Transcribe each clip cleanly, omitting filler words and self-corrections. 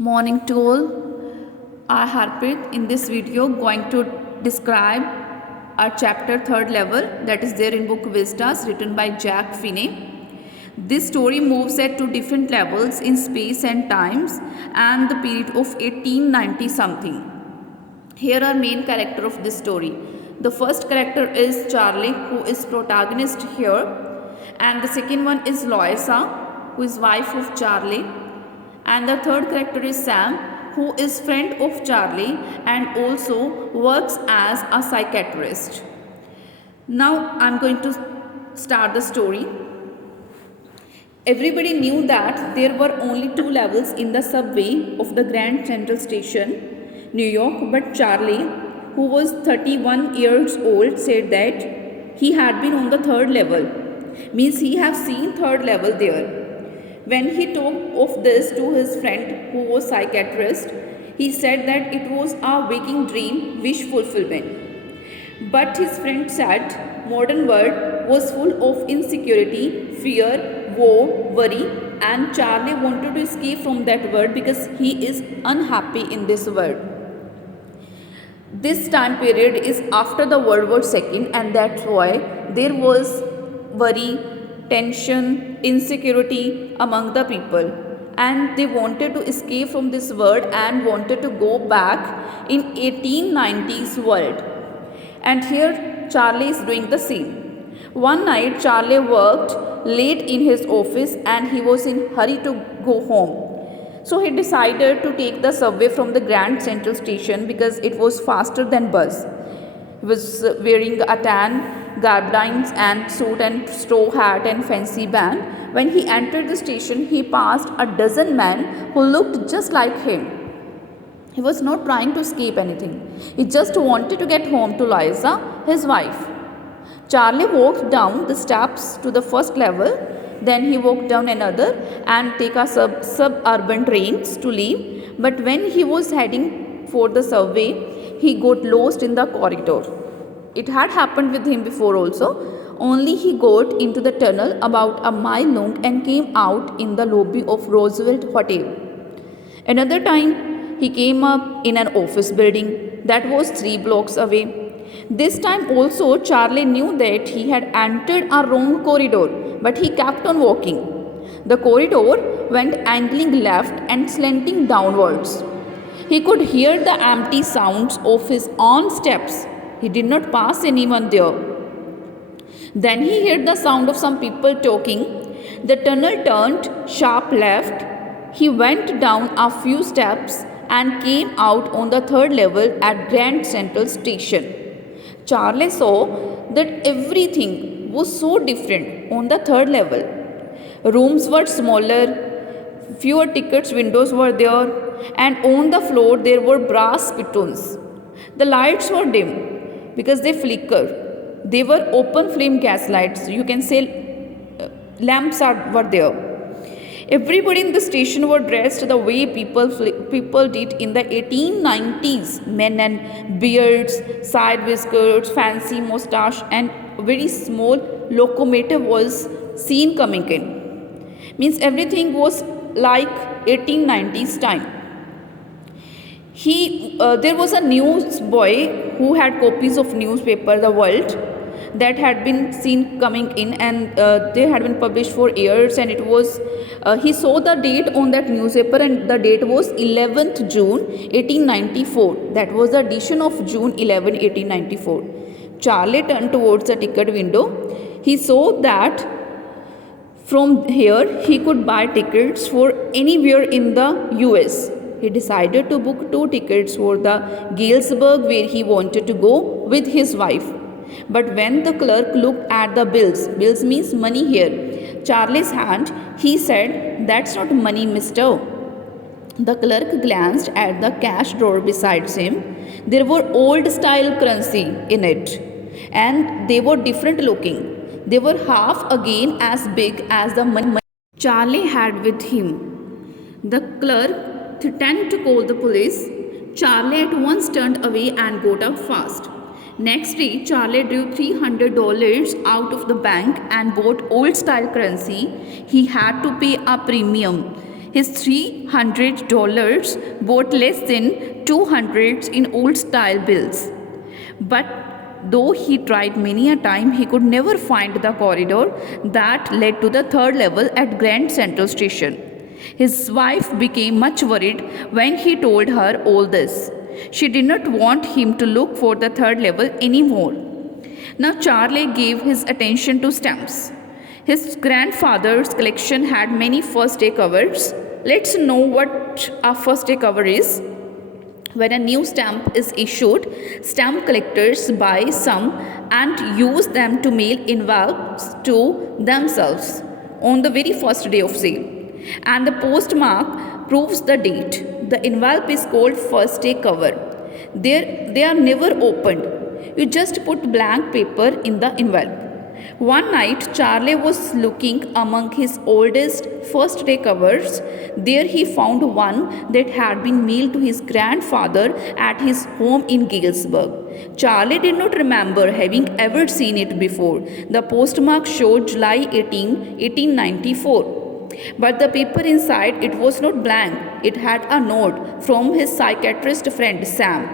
Morning to all. I Harpreet in this video going to describe our chapter third level that is there in book Vistas written by Jack Finney. This story moves at two different levels in space and times and the period of 1890 something. Here are main character of this story. The first character is Charlie, who is protagonist here, and the second one is Loisa, who is wife of Charlie, and the third character is Sam, who is friend of Charlie and also works as a psychiatrist. Now I'm going to start the story. Everybody knew that there were only two levels in the subway of the Grand Central Station, New York, but Charlie, who was 31 years old, said that he had been on the third level, means he have seen third level there. When he talked of this to his friend who was psychiatrist, he said that it was a waking dream, wish fulfillment. But his friend said modern world was full of insecurity, fear, war, worry, and Charlie wanted to escape from that world because he is unhappy in this world. This time period is after the World War II, and that's why there was worry, tension, insecurity among the people, and they wanted to escape from this world and wanted to go back in 1890s world. And here Charlie is doing the same. One night Charlie worked late in his office and he was in hurry to go home. So he decided to take the subway from the Grand Central Station because it was faster than bus. He was wearing a tan gabardines and suit and straw hat and fancy band. When he entered the station, he passed a dozen men who looked just like him. He was not trying to escape anything. He just wanted to get home to Liza, his wife. Charlie walked down the steps to the first level. Then he walked down another and take a suburban trains to leave. But when he was heading for the subway, he got lost in the corridor. It had happened with him before also. Only he got into the tunnel about a mile long and came out in the lobby of Roosevelt Hotel. Another time, he came up in an office building that was 3 blocks away. This time also, Charlie knew that he had entered a wrong corridor, but he kept on walking. The corridor went angling left and slanting downwards. He could hear the empty sounds of his own steps. He did not pass anyone there. Then he heard the sound of some people talking. The tunnel turned sharp left. He went down a few steps and came out on the third level at Grand Central Station. Charlie saw that everything was so different on the third level. Rooms were smaller, fewer tickets windows were there, and on the floor there were brass spittoons. The lights were dim because they flickered. They were open flame gas lights. You can say lamps were there. Everybody in the station were dressed the way people did in the 1890s. Men and beards, side whiskers, fancy moustache, and very small locomotive was seen coming in. Means everything was like 1890s time. There was a newsboy who had copies of newspaper The World that had been seen coming in, and they had been published for years, and it was he saw the date on that newspaper, and the date was 11th June 1894. That was the edition of June 11, 1894. Charlie turned towards the ticket window. He saw that from here he could buy tickets for anywhere in the US. He decided to book 2 tickets for the Galesburg, where he wanted to go with his wife. But when the clerk looked at the bills means money here, Charlie's hand, he said, "That's not money, mister." The clerk glanced at the cash drawer beside him. There were old style currency in it, and they were different looking. They were half again as big as the money Charlie had with him. The clerk threatened to call the police. Charlie at once turned away and got out fast. Next day, Charlie drew $300 out of the bank and bought old style currency. He had to pay a premium. His $300 bought less than 200 in old style bills. But though he tried many a time, he could never find the corridor that led to the third level at Grand Central Station. His wife became much worried when he told her all this. She did not want him to look for the third level anymore. Now Charlie gave his attention to stamps. His grandfather's collection had many first day covers. Let's know what a first day cover is. When a new stamp is issued, stamp collectors buy some and use them to mail envelopes to themselves on the very first day of sale. And the postmark proves the date. The envelope is called first day cover. They are never opened. You just put blank paper in the envelope. One night, Charlie was looking among his oldest first day covers. There he found one that had been mailed to his grandfather at his home in Galesburg. Charlie did not remember having ever seen it before. The postmark showed July 18, 1894. But the paper inside it was not blank. It had a note from his psychiatrist friend Sam.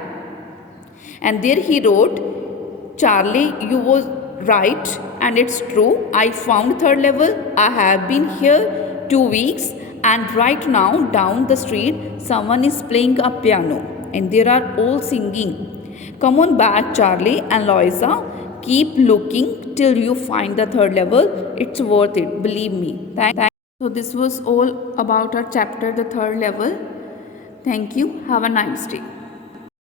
And there he wrote, Charlie, you were right, and it's true. I found third level. I have been here 2 weeks, and right now down the street someone is playing a piano and they are all singing. Come on back, Charlie and Loisa. Keep looking till you find the third level. It's worth it, believe me. So this was all about our chapter, the third level. Thank you. Have a nice day.